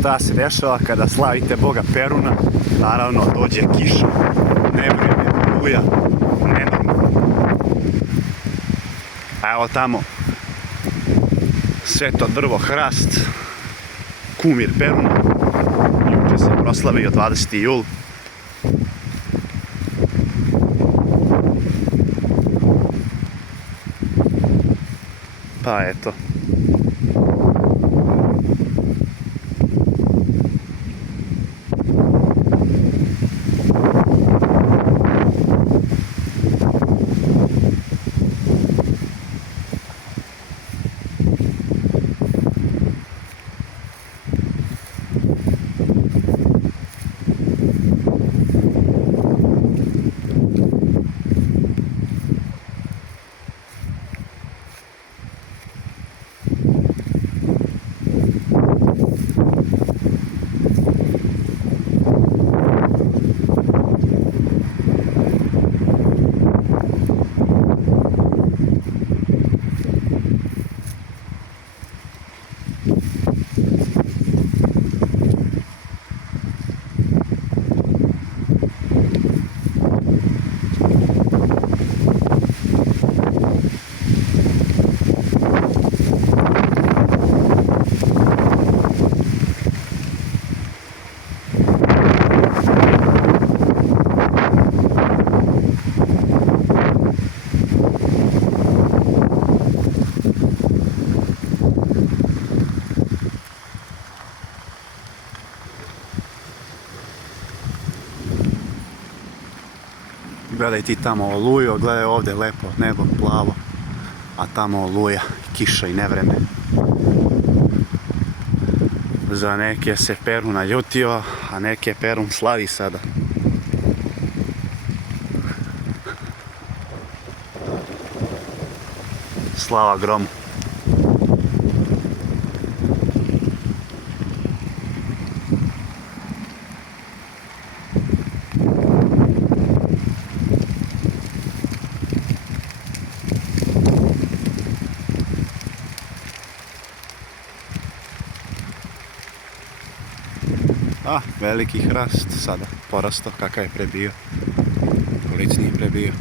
šta se dešava kada slavite Boga Peruna. Naravno, dođe kiša, nevreme, oluja, nenormalno. A evo tamo, sveto drvo, hrast, kumir Peruna. Juče se proslavio 20. jul. Pa eto. Gledaj ti tamo oluju, gledaj ovdje lepo, nebo plavo, a tamo oluja, kiša i nevreme. Za neke se Perun naljutio, a neke Perun slavi sada. Slava gromu. A, veliki hrast sada porastao, kakav je prebio, koliko nije prebio.